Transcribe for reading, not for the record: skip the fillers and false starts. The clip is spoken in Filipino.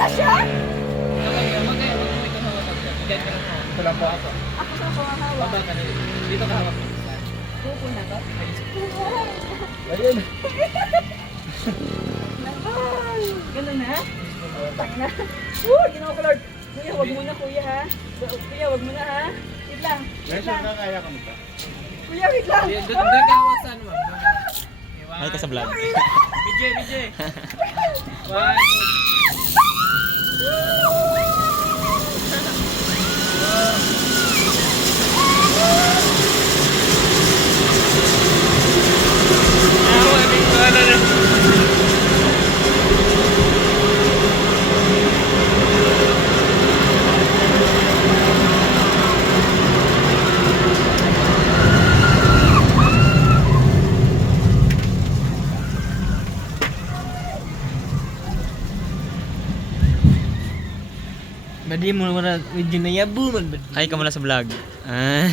na siya? Ito lang po ako. Ako sa kumahawak. Baba ka na. Dito ka hawak. Pupo na to? Ayun. Ay, ganun na? Tang na. Ginawa ko, Lord. Kuya, wag muna, kuya, ha? Kuya, wag muna, ha? Wait lang. Wait lang. Kaya ka mo pa. Kuya, wait lang. Doon ka hawak saan, ma'am? Ay ka sa vlog. BJ, BJ. One, Badi mo na video na yabu man. Ay ka mula sa vlog. Ah.